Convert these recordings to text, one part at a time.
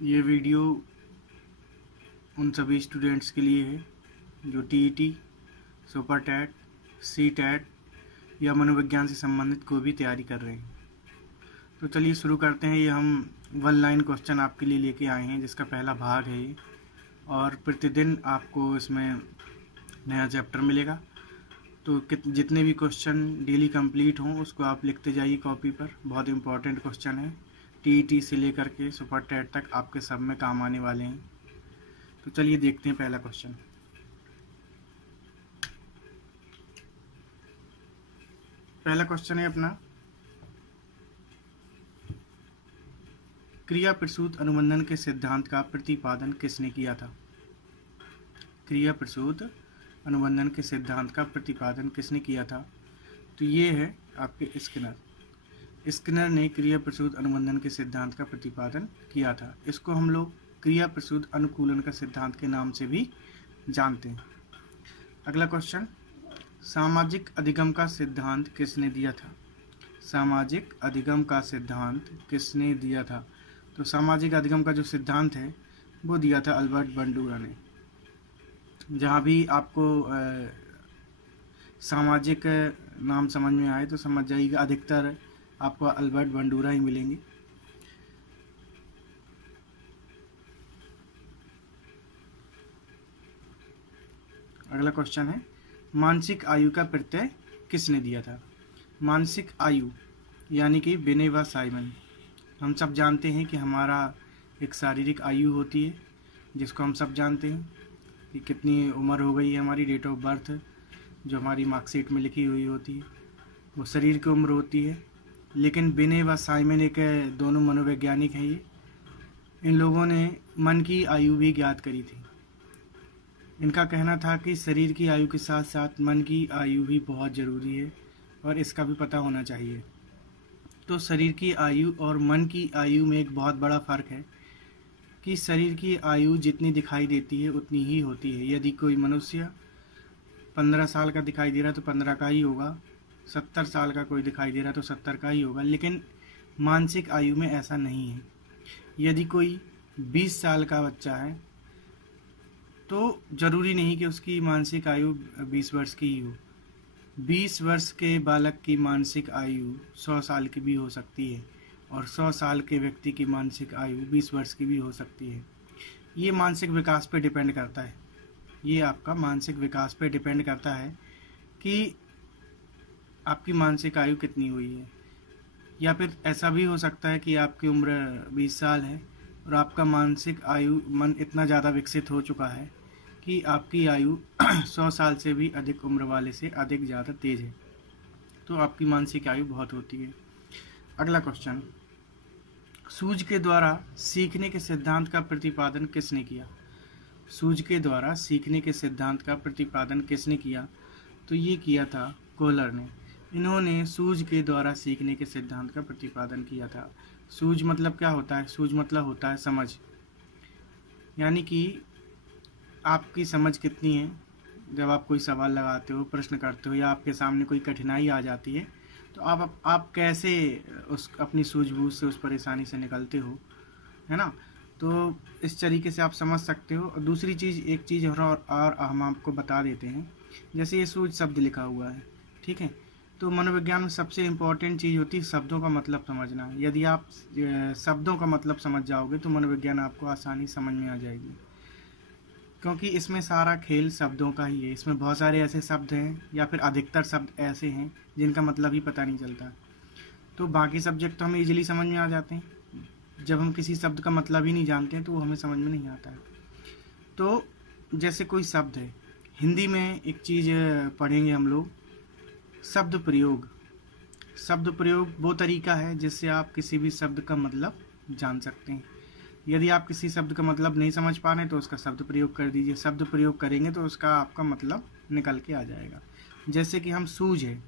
ये वीडियो उन सभी स्टूडेंट्स के लिए है जो टीईटी, सुपर टैट, सी टैट या मनोविज्ञान से संबंधित कोई भी तैयारी कर रहे हैं। तो चलिए शुरू करते हैं। ये हम 1 लाइन क्वेश्चन आपके लिए लेके आए हैं, जिसका पहला भाग है ये। और प्रतिदिन आपको इसमें नया चैप्टर मिलेगा। तो जितने भी क्वेश्चन डेली कंप्लीट हों उसको आप लिखते जाइए कॉपी पर। बहुत इंपॉर्टेंट क्वेश्चन है, टीईटी से लेकर के सुपर टैट तक आपके सब में काम आने वाले हैं। तो चलिए देखते हैं पहला क्वेश्चन। पहला क्वेश्चन है अपना, क्रिया प्रसूत अनुबंधन के सिद्धांत का प्रतिपादन किसने किया था? क्रिया प्रसूत अनुबंधन के सिद्धांत का प्रतिपादन किसने किया था? तो ये है आपके स्किनर ने क्रिया प्रसूत अनुबंधन के सिद्धांत का प्रतिपादन किया था। इसको हम लोग क्रिया प्रसूत अनुकूलन का सिद्धांत के नाम से भी जानते हैं। अगला क्वेश्चन, सामाजिक अधिगम का सिद्धांत किसने दिया था? सामाजिक अधिगम का सिद्धांत किसने दिया था? तो सामाजिक अधिगम का जो सिद्धांत है वो दिया था अल्बर्ट बंडूरा ने। जहाँ भी आपको सामाजिक नाम समझ में आए तो समझ जाइएगा अधिकतर आपको अल्बर्ट बंडूरा ही मिलेंगे। अगला क्वेश्चन है, मानसिक आयु का प्रत्यय किसने दिया था? मानसिक आयु यानी कि बिने व साइमन। हम सब जानते हैं कि हमारा एक शारीरिक आयु होती है, जिसको हम सब जानते हैं कि कितनी उम्र हो गई है। हमारी डेट ऑफ बर्थ जो हमारी मार्कशीट में लिखी हुई होती है वो शरीर की उम्र होती है। लेकिन बिने व साइमन एक दोनों मनोवैज्ञानिक हैं। ये इन लोगों ने मन की आयु भी ज्ञात करी थी। इनका कहना था कि शरीर की आयु के साथ साथ मन की आयु भी बहुत ज़रूरी है और इसका भी पता होना चाहिए। तो शरीर की आयु और मन की आयु में एक बहुत बड़ा फ़र्क है कि शरीर की आयु जितनी दिखाई देती है उतनी ही होती है। यदि कोई मनुष्य 15 साल का दिखाई दे रहा है तो 15 का ही होगा, 70 साल का कोई दिखाई दे रहा है तो 70 का ही होगा। लेकिन मानसिक आयु में ऐसा नहीं है। यदि कोई 20 साल का बच्चा है तो ज़रूरी नहीं कि उसकी मानसिक आयु 20 वर्ष की ही हो। 20 वर्ष के बालक की मानसिक आयु 100 साल की भी हो सकती है और 100 साल के व्यक्ति की मानसिक आयु 20 वर्ष की भी हो सकती है। ये मानसिक विकास पे डिपेंड करता है। ये आपका मानसिक विकास पे डिपेंड करता है कि आपकी मानसिक आयु कितनी हुई है। या फिर ऐसा भी हो सकता है कि आपकी उम्र 20 साल है और आपका मानसिक आयु मन इतना ज़्यादा विकसित हो चुका है कि आपकी आयु 100 साल से भी अधिक उम्र वाले से अधिक ज़्यादा तेज़ है। तो आपकी मानसिक आयु बहुत होती है। अगला क्वेश्चन, सूझ के द्वारा सीखने के सिद्धांत का प्रतिपादन किसने किया? सूझ के द्वारा सीखने के सिद्धांत का प्रतिपादन किसने किया? तो ये किया था कोहलर ने। इन्होंने सूझ के द्वारा सीखने के सिद्धांत का प्रतिपादन किया था। सूझ मतलब क्या होता है? सूझ मतलब होता है समझ, यानी कि आपकी समझ कितनी है। जब आप कोई सवाल लगाते हो, प्रश्न करते हो या आपके सामने कोई कठिनाई आ जाती है तो आप कैसे उस अपनी सूझबूझ से उस परेशानी से निकलते हो, है ना? तो इस तरीके से आप समझ सकते हो। और दूसरी चीज़, एक चीज़ और हम आपको बता देते हैं। जैसे ये सूझ शब्द लिखा हुआ है, ठीक है? तो मनोविज्ञान में सबसे इम्पोर्टेंट चीज़ होती है शब्दों का मतलब समझना। यदि आप शब्दों का मतलब समझ जाओगे तो मनोविज्ञान आपको आसानी समझ में आ जाएगी, क्योंकि इसमें सारा खेल शब्दों का ही है। इसमें बहुत सारे ऐसे शब्द हैं या फिर अधिकतर शब्द ऐसे हैं जिनका मतलब ही पता नहीं चलता। तो बाकी सब्जेक्ट तो हमें इजीली समझ में आ जाते हैं। जब हम किसी शब्द का मतलब ही नहीं जानते हैं तो वो हमें समझ में नहीं आता है। तो जैसे कोई शब्द है, हिंदी में एक चीज़ पढ़ेंगे हम लोग, शब्द प्रयोग। शब्द प्रयोग वो तरीका है जिससे आप किसी भी शब्द का मतलब जान सकते हैं। यदि आप किसी शब्द का मतलब नहीं समझ पा रहे तो उसका शब्द प्रयोग कर दीजिए। शब्द प्रयोग करेंगे तो उसका आपका मतलब निकल के आ जाएगा। जैसे कि हम सूझ है,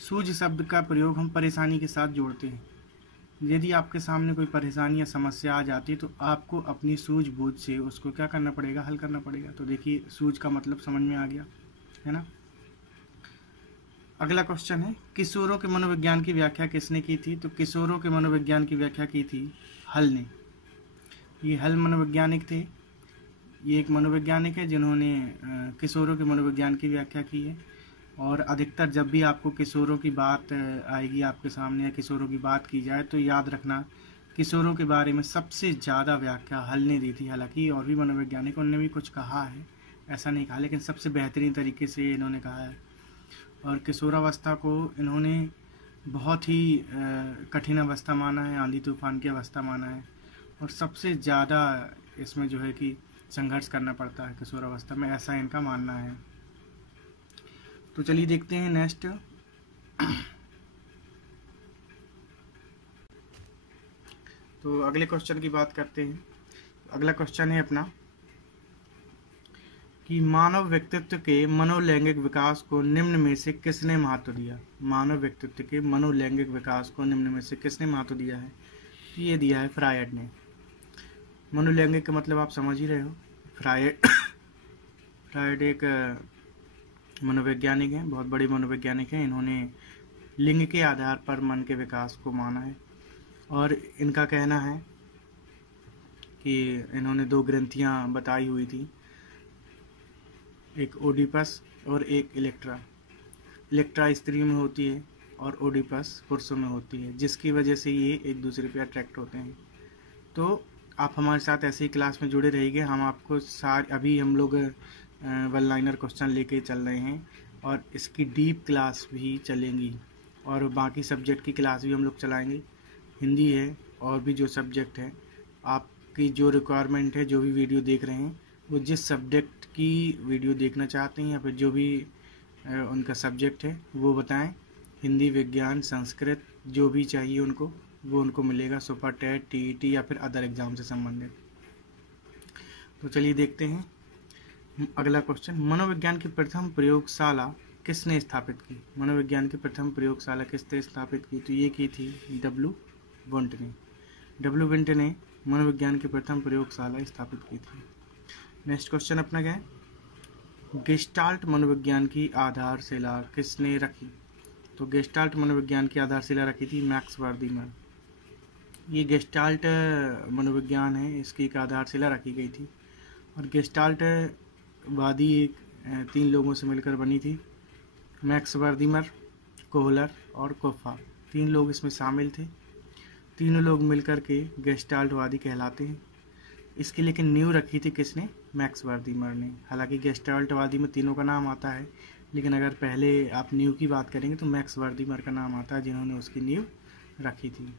सूझ शब्द का प्रयोग हम परेशानी के साथ जोड़ते हैं। यदि आपके सामने कोई परेशानी या समस्या आ जाती है तो आपको अपनी सूझबूझ से उसको क्या करना पड़ेगा? हल करना पड़ेगा। तो देखिए सूझ का मतलब समझ में आ गया, है ना? अगला क्वेश्चन है, किशोरों के मनोविज्ञान की व्याख्या किसने की थी? तो किशोरों के मनोविज्ञान की व्याख्या की थी हल ने। ये हल मनोवैज्ञानिक थे। ये एक मनोवैज्ञानिक है जिन्होंने किशोरों के मनोविज्ञान की व्याख्या की है। और अधिकतर जब भी आपको किशोरों की बात आएगी आपके सामने या किशोरों की बात की जाए तो याद रखना किशोरों के बारे में सबसे ज़्यादा व्याख्या हल ने दी थी। हालांकि और भी मनोवैज्ञानिकों ने भी कुछ कहा है, ऐसा नहीं कहा, लेकिन सबसे बेहतरीन तरीके से इन्होंने कहा है। और किशोरावस्था को इन्होंने बहुत ही कठिन अवस्था माना है, आंधी तूफान की अवस्था माना है। और सबसे ज़्यादा इसमें जो है कि संघर्ष करना पड़ता है किशोरावस्था में, ऐसा इनका मानना है। तो चलिए देखते हैं नेक्स्ट। तो अगले क्वेश्चन की बात करते हैं। अगला क्वेश्चन है अपना कि मानव व्यक्तित्व के मनोलैंगिक विकास को निम्न में से किसने महत्व दिया। मानव व्यक्तित्व के मनोलैंगिक विकास को निम्न में से किसने महत्व दिया है? तो ये दिया है फ्रायड ने। मनोलैंगिक का मतलब आप समझ ही रहे हो। फ्रायड एक मनोवैज्ञानिक हैं, बहुत बड़े मनोवैज्ञानिक हैं। इन्होंने लिंग के आधार पर मन के विकास को माना है। और इनका कहना है कि इन्होंने 2 ग्रंथियां बताई हुई थी, एक ओडिपस और एक इलेक्ट्रा। इलेक्ट्रा स्त्री में होती है और ओडिपस पुरुषों में होती है, जिसकी वजह से ये एक दूसरे पे अट्रैक्ट होते हैं। तो आप हमारे साथ ऐसे ही क्लास में जुड़े रहिए। हम आपको अभी हम लोग वन लाइनर क्वेश्चन लेके चल रहे हैं और इसकी डीप क्लास भी चलेंगी और बाकी सब्जेक्ट की क्लास भी हम लोग चलाएंगे। हिंदी है और भी जो सब्जेक्ट है, आपकी जो रिक्वायरमेंट है, जो भी वीडियो देख रहे हैं वो जिस सब्जेक्ट की वीडियो देखना चाहते हैं या फिर जो भी उनका सब्जेक्ट है वो बताएं। हिंदी, विज्ञान, संस्कृत, जो भी चाहिए उनको वो उनको मिलेगा, सुपर टेट, टीईटी या फिर अदर एग्ज़ाम से संबंधित। तो चलिए देखते हैं अगला क्वेश्चन। मनोविज्ञान की प्रथम प्रयोगशाला किसने स्थापित की? मनोविज्ञान की प्रथम प्रयोगशाला किसने स्थापित की? तो ये की थी डब्ल्यू वुंट ने। डब्ल्यू वुंट ने मनोविज्ञान की प्रथम प्रयोगशाला स्थापित की थी। नेक्स्ट क्वेश्चन अपना क्या है? गेस्टाल्ट मनोविज्ञान की आधारशिला किसने रखी? तो गेस्टाल्ट मनोविज्ञान की आधारशिला रखी थी मैक्स वर्दीमर। ये गेस्टाल्ट मनोविज्ञान है, इसकी एक आधारशिला रखी गई थी। और गेस्टाल्ट वादी 3 लोगों से मिलकर बनी थी, मैक्स वर्दीमर, कोहलर और कोफा। 3 लोग इसमें शामिल थे। तीनों लोग मिलकर के गेस्टाल्टवादी कहलाते हैं। इसकी लेकिन नींव रखी थी किसने? मैक्स वर्दीमर ने। हालांकि गेस्टाल्टवादी में तीनों का नाम आता है, लेकिन अगर पहले आप नींव की बात करेंगे तो मैक्स वर्दीमर का नाम आता है, जिन्होंने उसकी नींव रखी थी।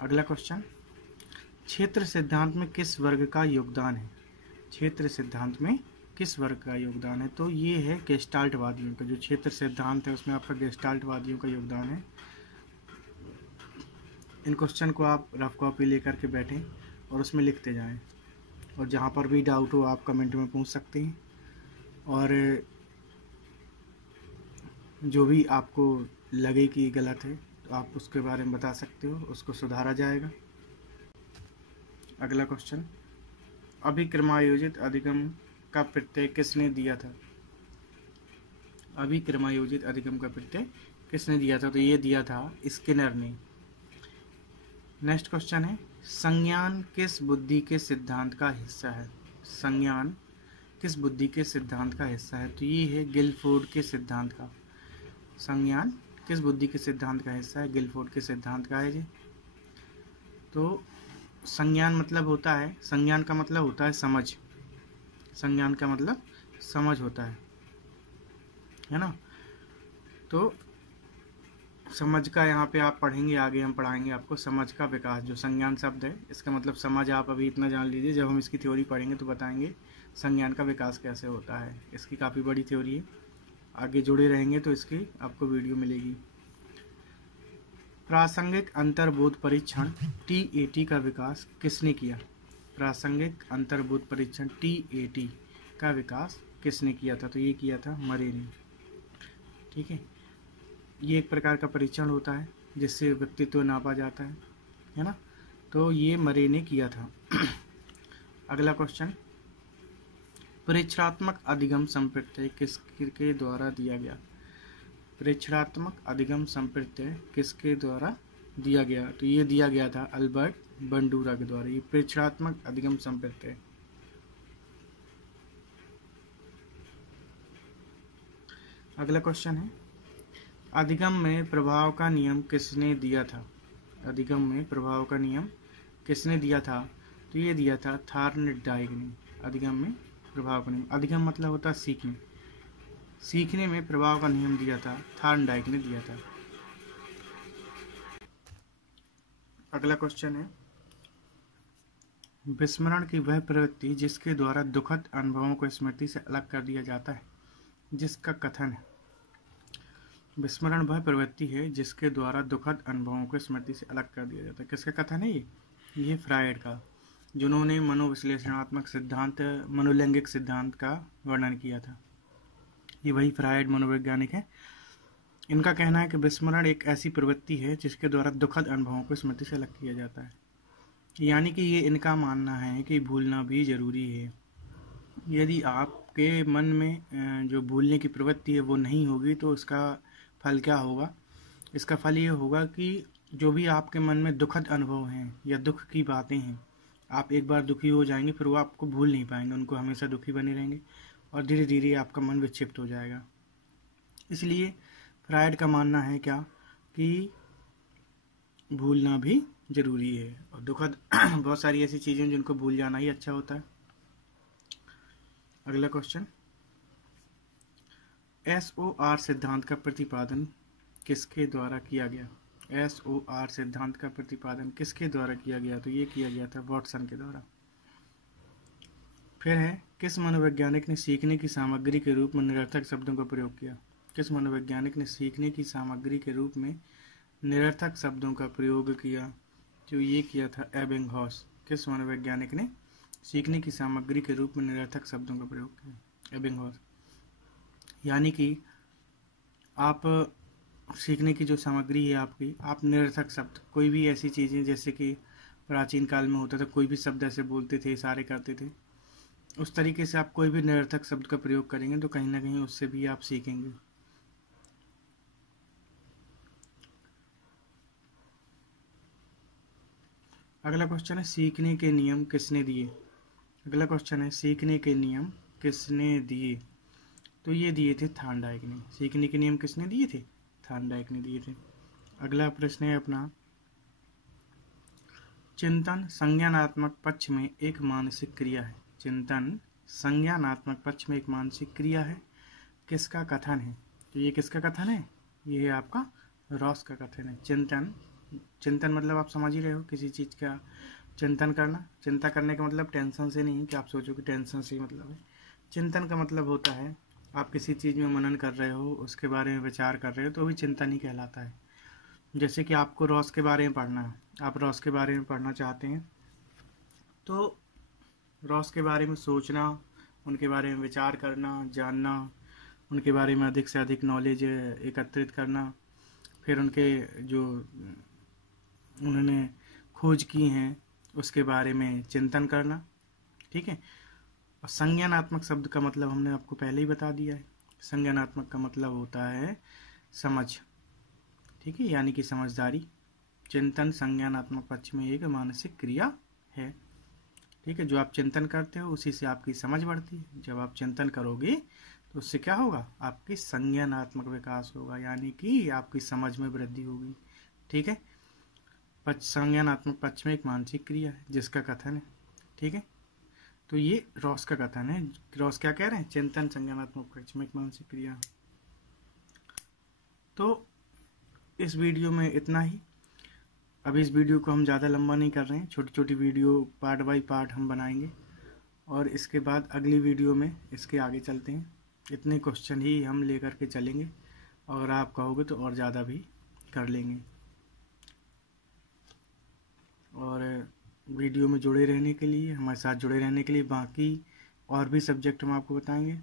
अगला क्वेश्चन, क्षेत्र सिद्धांत में किस वर्ग का योगदान है? क्षेत्र सिद्धांत में किस वर्ग का योगदान है? तो ये है गेस्टाल्टवादियों का। जो क्षेत्र सिद्धांत है उसमें आपका गेस्टाल्टवादियों का योगदान है। इन क्वेश्चन को आप रफ कॉपी लेकर के बैठें और उसमें लिखते जाएं, और जहाँ पर भी डाउट हो आप कमेंट में पूछ सकते हैं। और जो भी आपको लगे कि गलत है तो आप उसके बारे में बता सकते हो, उसको सुधारा जाएगा। अगला क्वेश्चन, अभिक्रमायोजित अधिगम का प्रत्यय किसने दिया था? अभिक्रमायोजित अधिगम का प्रत्यय किसने दिया था? तो ये दिया था स्किनर ने। नेक्स्ट क्वेश्चन है, संज्ञान किस बुद्धि के सिद्धांत का हिस्सा है? संज्ञान किस बुद्धि के सिद्धांत का हिस्सा है? तो ये है गिलफोर्ड के सिद्धांत का। संज्ञान किस बुद्धि के सिद्धांत का हिस्सा है? गिलफोर्ड के सिद्धांत का है जी। तो संज्ञान मतलब होता है, संज्ञान का मतलब होता है समझ। संज्ञान का मतलब समझ होता है ना। तो समझ का यहाँ पे आप पढ़ेंगे, आगे हम पढ़ाएंगे आपको समझ का विकास। जो संज्ञान शब्द है इसका मतलब समझ, आप अभी इतना जान लीजिए। जब हम इसकी थ्योरी पढ़ेंगे तो बताएंगे संज्ञान का विकास कैसे होता है। इसकी काफ़ी बड़ी थ्योरी है, आगे जुड़े रहेंगे तो इसकी आपको वीडियो मिलेगी। प्रासंगिक अंतर्बोध परीक्षण TAT का विकास किसने किया? प्रासंगिक अंतर्बोध परीक्षण TAT का विकास किसने किया था? तो ये किया था मरे ने। ठीक है, ये एक प्रकार का परीक्षण होता है जिससे व्यक्तित्व नापा जाता है ना। तो ये मरे ने किया था। अगला क्वेश्चन, प्रेक्षणात्मक अधिगम संप्रत्यय किसके द्वारा दिया गया? प्रेक्षणात्मक अधिगम संप्रत्यय किसके द्वारा दिया गया? तो ये दिया गया था अल्बर्ट बंडूरा के द्वारा। ये प्रेक्षणात्मक अधिगम संप्रत्यय। अगला क्वेश्चन है, अधिगम में प्रभाव का नियम किसने दिया था? अधिगम में प्रभाव का नियम किसने दिया था? तो ये दिया था थॉर्नडाइक ने। अधिगम में प्रभाव का नियम, अधिगम मतलब होता है सीखने, सीखने में प्रभाव का नियम दिया था, थॉर्नडाइक ने दिया था। अगला क्वेश्चन है, विस्मरण की वह प्रवृत्ति जिसके द्वारा दुखद अनुभवों को स्मृति से अलग कर दिया जाता है, जिसका कथन है। विस्मरण वह प्रवृत्ति है जिसके द्वारा दुखद अनुभवों को स्मृति से अलग कर दिया जाता है। किसका कथन है ये फ्रायड का, जिन्होंने मनोविश्लेषणात्मक सिद्धांत, मनोलैंगिक सिद्धांत का वर्णन किया था। ये वही फ्रायड मनोवैज्ञानिक है। इनका कहना है कि विस्मरण एक ऐसी प्रवृत्ति है जिसके द्वारा दुखद अनुभवों को स्मृति से अलग किया जाता है। यानी कि ये इनका मानना है कि भूलना भी जरूरी है। यदि आपके मन में जो भूलने की प्रवृत्ति है वो नहीं होगी तो उसका फल क्या होगा? इसका फल ये होगा कि जो भी आपके मन में दुखद अनुभव हैं या दुख की बातें हैं, आप एक बार दुखी हो जाएंगे फिर वो आपको भूल नहीं पाएंगे, उनको हमेशा दुखी बने रहेंगे और धीरे धीरे आपका मन विक्षिप्त हो जाएगा। इसलिए फ्रायड का मानना है क्या कि भूलना भी जरूरी है और दुखद बहुत सारी ऐसी चीज़ें जिनको भूल जाना ही अच्छा होता है। अगला क्वेश्चन, SOR सिद्धांत का प्रतिपादन किसके द्वारा किया गया? SOR सिद्धांत का प्रतिपादन किसके द्वारा किया गया? तो ये किया गया था वॉटसन के द्वारा। फिर है, किस मनोवैज्ञानिक ने सीखने की सामग्री के रूप में निरर्थक शब्दों का प्रयोग किया? किस मनोवैज्ञानिक ने सीखने की सामग्री के रूप में निरर्थक शब्दों का प्रयोग किया? तो ये किया था एबिंगहॉस। किस मनोवैज्ञानिक ने सीखने की सामग्री के रूप में निरर्थक शब्दों का प्रयोग किया? एबिंगहॉस। यानी कि आप सीखने की जो सामग्री है आपकी, आप निरर्थक शब्द, कोई भी ऐसी चीज़ें जैसे कि प्राचीन काल में होता था, कोई भी शब्द ऐसे बोलते थे, इशारे करते थे, उस तरीके से आप कोई भी निरर्थक शब्द का प्रयोग करेंगे तो कहीं ना कहीं उससे भी आप सीखेंगे। अगला क्वेश्चन है, सीखने के नियम किसने दिए? अगला क्वेश्चन है, सीखने के नियम किसने दिए? तो ये दिए थे थॉर्नडाइक ने। सीखने के नियम किसने दिए थे? थॉर्नडाइक ने दिए थे। अगला प्रश्न है अपना, चिंतन संज्ञानात्मक पक्ष में एक मानसिक क्रिया है। चिंतन संज्ञानात्मक पक्ष में एक मानसिक क्रिया है, किसका कथन है? तो ये किसका कथन है? ये है आपका रॉस का कथन है। चिंतन, चिंतन मतलब आप समझ ही रहे हो, किसी चीज़ का चिंतन करना। चिंता करने का मतलब टेंशन से नहीं कि आप सोचो कि टेंशन से ही मतलब है। चिंतन का मतलब होता है आप किसी चीज़ में मनन कर रहे हो, उसके बारे में विचार कर रहे हो, तो भी चिंतन ही कहलाता है। जैसे कि आपको रॉस के बारे में पढ़ना है, आप रॉस के बारे में पढ़ना चाहते हैं तो रॉस के बारे में सोचना, उनके बारे में विचार करना, जानना, उनके बारे में अधिक से अधिक नॉलेज एकत्रित करना, फिर उनके जो उन्होंने खोज की हैं उसके बारे में चिंतन करना। ठीक है। और संज्ञानात्मक शब्द का मतलब हमने आपको पहले ही बता दिया है। संज्ञानात्मक का मतलब होता है समझ। ठीक है, यानी कि समझदारी। चिंतन संज्ञानात्मक पक्ष में एक मानसिक क्रिया है। ठीक है, जो आप चिंतन करते हो उसी से आपकी समझ बढ़ती है। जब आप चिंतन करोगे तो उससे क्या होगा? आपकी संज्ञानात्मक विकास होगा, यानी कि आपकी समझ में वृद्धि होगी। ठीक है, संज्ञानात्मक पक्ष में एक मानसिक क्रिया है जिसका कथन है। ठीक है, तो ये रॉस का कथन है। रॉस क्या कह रहे हैं? चिंतन संज्ञानात्मक पक्ष में एक मानसिक क्रिया। तो इस वीडियो में इतना ही। अभी इस वीडियो को हम ज़्यादा लंबा नहीं कर रहे हैं, छोटी छोटी वीडियो पार्ट बाय पार्ट हम बनाएंगे और इसके बाद अगली वीडियो में इसके आगे चलते हैं। इतने क्वेश्चन ही हम लेकर के चलेंगे और आप कहोगे तो और ज़्यादा भी कर लेंगे। और वीडियो में जुड़े रहने के लिए, हमारे साथ जुड़े रहने के लिए, बाकी और भी सब्जेक्ट हम आपको बताएंगे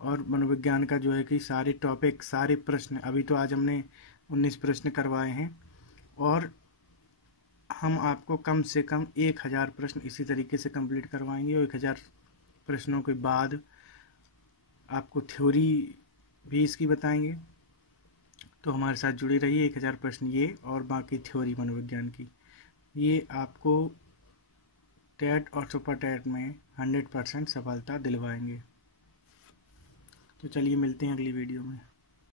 और मनोविज्ञान का जो है कि सारे टॉपिक, सारे प्रश्न, अभी तो आज हमने 19 प्रश्न करवाए हैं और हम आपको कम से कम 1000 प्रश्न इसी तरीके से कंप्लीट करवाएंगे और 1000 प्रश्नों के बाद आपको थ्योरी भी इसकी बताएंगे। तो हमारे साथ जुड़े रहिए। 1000 प्रश्न ये और बाकी थ्योरी मनोविज्ञान की। ये आपको टेट और सुपर टेट में 100% सफलता दिलवाएंगे। तो चलिए मिलते हैं अगली वीडियो में।